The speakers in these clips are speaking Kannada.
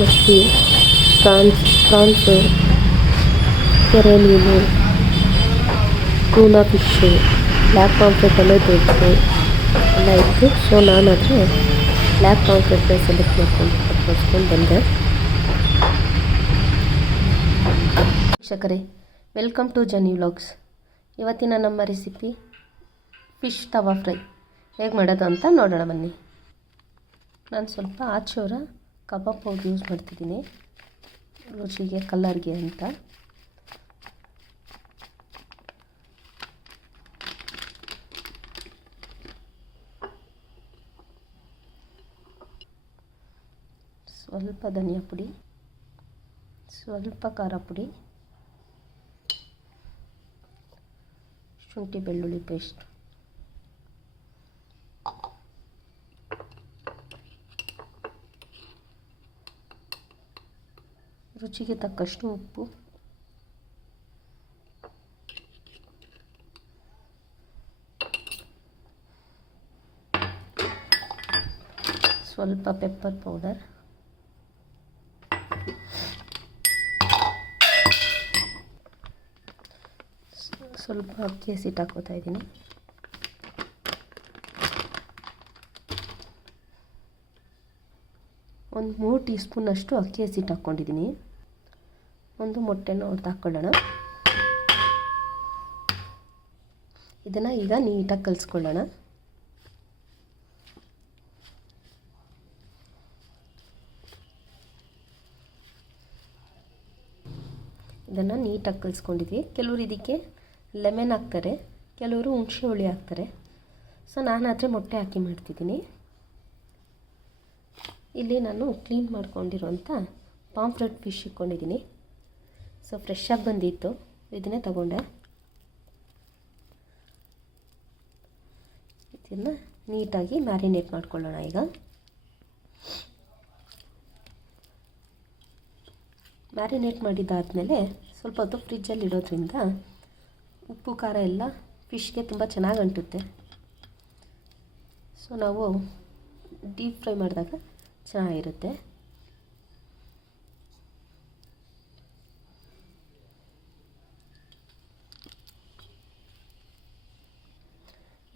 ಮಚ್ಚಿ, ಪ್ರಾನ್ಸು, ಕೆರೆ ಮೀನು, ಟೂನಾ ಫಿಶ್ಶು, ಬ್ಲ್ಯಾಕ್ ಪಾಂಫ್ರೆಟ್ ಎಲ್ಲ ದೊಡ್ಡದು ಎಲ್ಲ ಇತ್ತು. ಸೊ ನಾನಾದರೆ ಬ್ಲ್ಯಾಕ್ ಪಾಂಫ್ರೆಟ್ನ ಸೆಲೆಕ್ಟ್ ಮಾಡ್ಕೊಂಡು ಬಂದೆ. ವೀಕ್ಷಕರೇ, ವೆಲ್ಕಮ್ ಟು ಜನಿ ವ್ಲಾಗ್ಸ್. ಇವತ್ತಿನ ನಮ್ಮ ರೆಸಿಪಿ ಫಿಶ್ ತವಾ ಫ್ರೈ ಹೇಗೆ ಮಾಡೋದು ಅಂತ ನೋಡೋಣ ಬನ್ನಿ. ನಾನು ಸ್ವಲ್ಪ ಆಚೂರ ಕಬಾಬ್ ಪೌಡ್ರ್ ಯೂಸ್ ಮಾಡ್ತಿದ್ದೀನಿ, ರುಚಿಗೆ ಕಲರ್ಗೆ ಅಂತ. ಸ್ವಲ್ಪ ಧನಿಯಾ ಪುಡಿ, ಸ್ವಲ್ಪ ಖಾರ ಪುಡಿ, ಶುಂಠಿ ಬೆಳ್ಳುಳ್ಳಿ ಪೇಸ್ಟ್, ರುಚಿಗೆ ತಕ್ಕಷ್ಟು ಉಪ್ಪು, ಸ್ವಲ್ಪ ಪೆಪ್ಪರ್ ಪೌಡರ್, ಸ್ವಲ್ಪ ಅಕ್ಕಿ ಹಸಿಟ್ಟು ಹಾಕೋತಾ ಇದ್ದೀನಿ. ಒಂದು 3 ಟೀ ಸ್ಪೂನಷ್ಟು ಅಕ್ಕಿ ಹಸಿಟ್ಟು ಹಾಕ್ಕೊಂಡಿದ್ದೀನಿ. ಒಂದು ಮೊಟ್ಟೆನ ಹೊಡೆದು ಹಾಕ್ಕೊಳ್ಳೋಣ. ಇದನ್ನು ಈಗ ನೀಟಾಗಿ ಕಲಿಸ್ಕೊಳ್ಳೋಣ. ಇದನ್ನು ನೀಟಾಗಿ ಕಲಿಸ್ಕೊಂಡಿದ್ವಿ. ಕೆಲವರು ಇದಕ್ಕೆ ಲೆಮನ್ ಹಾಕ್ತಾರೆ, ಕೆಲವರು ಹುಣಸೆ ಹುಳಿ ಹಾಕ್ತಾರೆ. ಸೊ ನಾನಾದರೆ ಮೊಟ್ಟೆ ಹಾಕಿ ಮಾಡ್ತಿದ್ದೀನಿ. ಇಲ್ಲಿ ನಾನು ಕ್ಲೀನ್ ಮಾಡ್ಕೊಂಡಿರೋಂಥ ಪಾಂಫ್ರೆಟ್ ಫಿಶ್ ಇಟ್ಕೊಂಡಿದ್ದೀನಿ. ಸೊ ಫ್ರೆಶ್ಶಾಗಿ ಬಂದಿತ್ತು, ಇದನ್ನೇ ತಗೊಂಡೆ. ಇದನ್ನು ನೀಟಾಗಿ ಮ್ಯಾರಿನೇಟ್ ಮಾಡ್ಕೊಳ್ಳೋಣ. ಈಗ ಮ್ಯಾರಿನೇಟ್ ಮಾಡಿದ್ದಾದಮೇಲೆ ಸ್ವಲ್ಪ ಹೊತ್ತು ಫ್ರಿಜ್ಜಲ್ಲಿ ಇಡೋದ್ರಿಂದ ಉಪ್ಪು ಖಾರ ಎಲ್ಲ ಫಿಶ್ಗೆ ತುಂಬ ಚೆನ್ನಾಗಿ ಅಂಟುತ್ತೆ. ಸೊ ನಾವು ಡೀಪ್ ಫ್ರೈ ಮಾಡಿದಾಗ ಚೆನ್ನಾಗಿರುತ್ತೆ.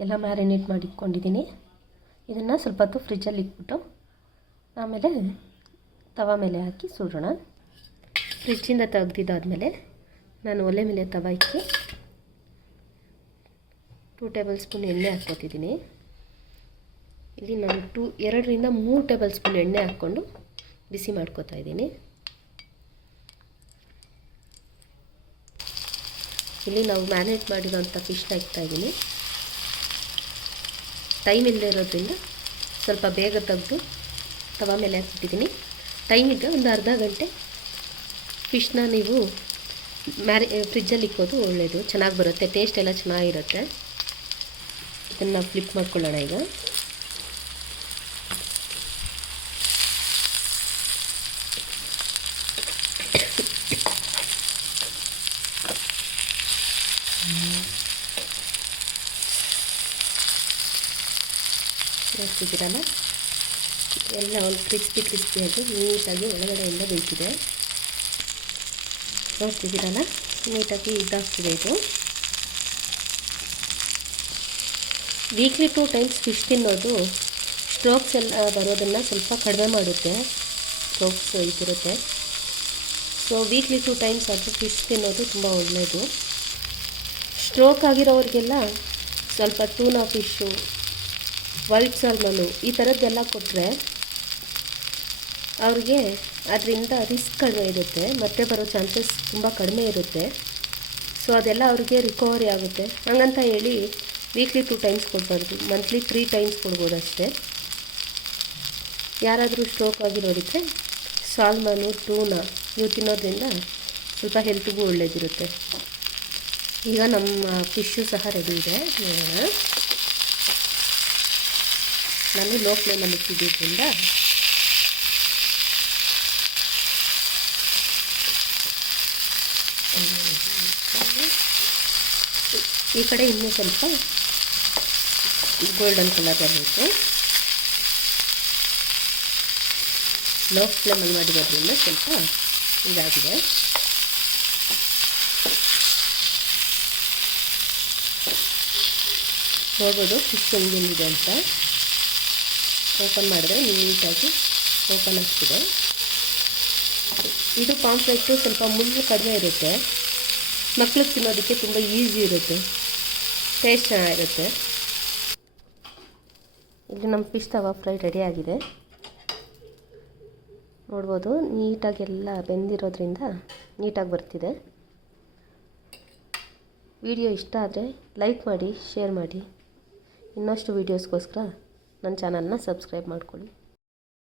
ಎಲ್ಲ ಮ್ಯಾರಿನೇಟ್ ಮಾಡಿ ಇಟ್ಕೊಂಡಿದ್ದೀನಿ. ಇದನ್ನು ಸ್ವಲ್ಪ ಹೊತ್ತು ಫ್ರಿಜ್ಜಲ್ಲಿ ಇಟ್ಬಿಟ್ಟು ಆಮೇಲೆ ತವಾ ಮೇಲೆ ಹಾಕಿ ಸುಡೋಣ. ಫ್ರಿಜ್ಜಿಂದ ತೆಗ್ದಿದ್ದಾದಮೇಲೆ ನಾನು ಒಲೆ ಮೇಲೆ ತವಾ ಇಕ್ಕಿ 2 ಟೇಬಲ್ ಸ್ಪೂನ್ ಎಣ್ಣೆ ಹಾಕ್ಕೊತಿದ್ದೀನಿ. ಇಲ್ಲಿ ನಾನು 2 ರಿಂದ 3 ಟೇಬಲ್ ಸ್ಪೂನ್ ಎಣ್ಣೆ ಹಾಕ್ಕೊಂಡು ಬಿಸಿ ಮಾಡ್ಕೊತಾ ಇದ್ದೀನಿ. ಇಲ್ಲಿ ನಾವು ಮ್ಯಾರಿನೇಟ್ ಮಾಡಿರೋಂಥ ಫಿಶ್ನ ಇಕ್ತಾಯಿದ್ದೀನಿ. ಟೈಮ್ ಇಲ್ಲದೆ ಇರೋದ್ರಿಂದ ಸ್ವಲ್ಪ ಬೇಗ ತೆಗೆದು ತವಾ ಮೇಲೆ ಹಾಕ್ಬಿಟ್ಟಿದ್ದೀನಿ. ಟೈಮ್ ಇದ್ದರೆ ಒಂದು ಅರ್ಧ ಗಂಟೆ ಫಿಶ್ನ ನೀವು ಫ್ರಿಜ್ಜಲ್ಲಿ ಇಕ್ಕೋದು ಒಳ್ಳೆಯದು, ಚೆನ್ನಾಗಿ ಬರುತ್ತೆ, ಟೇಸ್ಟ್ ಎಲ್ಲ ಚೆನ್ನಾಗಿರುತ್ತೆ. ಇದನ್ನು ಫ್ಲಿಪ್ ಮಾಡ್ಕೊಳ್ಳೋಣ. ಈಗ ನೋಡ್ತಿದ್ದೀರಲ್ಲ, ಎಲ್ಲ ಒಂದು ಕ್ರಿಸ್ಪಿಯಾಗಿ ನೀಟಾಗಿ ಒಳಗಡೆಯಿಂದ ಬೇಯಿಸಿದೆ. ನೋಡ್ತಿದ್ದೀರಲ್ಲ, ನೀಟಾಗಿ ಇದಾಗ್ತಿದೆ. ಇದು ವೀಕ್ಲಿ 2 ಟೈಮ್ಸ್ ಫಿಶ್ ತಿನ್ನೋದು ಸ್ಟ್ರೋಕ್ಸ್ ಎಲ್ಲ ಬರೋದನ್ನು ಸ್ವಲ್ಪ ಕಡಿಮೆ ಮಾಡುತ್ತೆ. ಸ್ಟ್ರೋಕ್ಸ್ ಇದಿರುತ್ತೆ. ಸೊ ವೀಕ್ಲಿ 2 ಟೈಮ್ಸ್ ಅದು ಫಿಶ್ ತಿನ್ನೋದು ತುಂಬ ಒಳ್ಳೆಯದು. ಸ್ಟ್ರೋಕ್ ಆಗಿರೋರಿಗೆಲ್ಲ ಸ್ವಲ್ಪ ಟೂನಾ ಫಿಶ್ಶು, ವೈಟ್ ಸಾಲ್ಮನು ಈ ಥರದ್ದೆಲ್ಲ ಕೊಟ್ಟರೆ ಅವ್ರಿಗೆ ಅದರಿಂದ ರಿಸ್ಕ್ ಕಡಿಮೆ ಇರುತ್ತೆ, ಮತ್ತೆ ಬರೋ ಚಾನ್ಸಸ್ ತುಂಬ ಕಡಿಮೆ ಇರುತ್ತೆ. ಸೊ ಅದೆಲ್ಲ ಅವ್ರಿಗೆ ರಿಕವರಿ ಆಗುತ್ತೆ. ಹಂಗಂತ ಹೇಳಿ ವೀಕ್ಲಿ 2 ಟೈಮ್ಸ್ ಕೊಡಬಾರ್ದು, ಮಂತ್ಲಿ 3 ಟೈಮ್ಸ್ ಕೊಡ್ಬೋದು ಅಷ್ಟೇ. ಯಾರಾದರೂ ಸ್ಟ್ರೋಕ್ ಆಗಿರೋರಿದ್ರೆ ಸಾಲ್ಮನು, ಟೂನಾ ಇವು ತಿನ್ನೋದ್ರಿಂದ ಸ್ವಲ್ಪ ಹೆಲ್ತ್ಗೂ ಒಳ್ಳೆಯದಿರುತ್ತೆ. ಈಗ ನಮ್ಮ ಫಿಶ್ಶು ಸಹ ರೆಡಿ ಇದೆ, ನೋಡೋಣ. ನಾನು ಲೋ ಫ್ಲೇಮಲ್ಲಿ ಇಟ್ಟಿದ್ದರಿಂದ ಈ ಕಡೆ ಇನ್ನೂ ಸ್ವಲ್ಪ ಗೋಲ್ಡನ್ ಕಲರ್ ಬರಬೇಕು. ಲೋ ಫ್ಲೇಮಲ್ಲಿ ಮಾಡಿರೋದ್ರಿಂದ ಸ್ವಲ್ಪ ಇದಾಗಿದೆ. ನೋಡ್ಬೋದು ಫಿಶ್ ಹೆಂಗಿದೆ ಅಂತ. ಓಪನ್ ಮಾಡಿದ್ರೆ ನೀಟಾಗಿ ಓಪನ್ ಆಗ್ತಿದೆ. ಇದು ಪಾಂಫ್ಲೆಟ್ಟು ಸ್ವಲ್ಪ ಮುಳ್ಳು ಕಡಿಮೆ ಇರುತ್ತೆ, ಮಕ್ಳಿಗೆ ತಿನ್ನೋದಕ್ಕೆ ತುಂಬ ಈಸಿ ಇರುತ್ತೆ, ಟೇಸ್ಟ್ ಚೆನ್ನಾಗಿರುತ್ತೆ. ಇಲ್ಲಿ ನಮ್ಮ ಫಿಶ್ ತವಾ ಫ್ರೈ ರೆಡಿ ಆಗಿದೆ. ನೋಡ್ಬೋದು ನೀಟಾಗಿ ಎಲ್ಲ ಬೆಂದಿರೋದ್ರಿಂದ ನೀಟಾಗಿ ಬರ್ತಿದೆ. ವಿಡಿಯೋ ಇಷ್ಟ ಆದರೆ ಲೈಕ್ ಮಾಡಿ, ಶೇರ್ ಮಾಡಿ. ಇನ್ನಷ್ಟು ವೀಡಿಯೋಸ್ಗೋಸ್ಕರ ನನ್ನ ಚಾನಲ್ನ ಸಬ್ಸ್ಕ್ರೈಬ್ ಮಾಡ್ಕೊಳ್ಳಿ.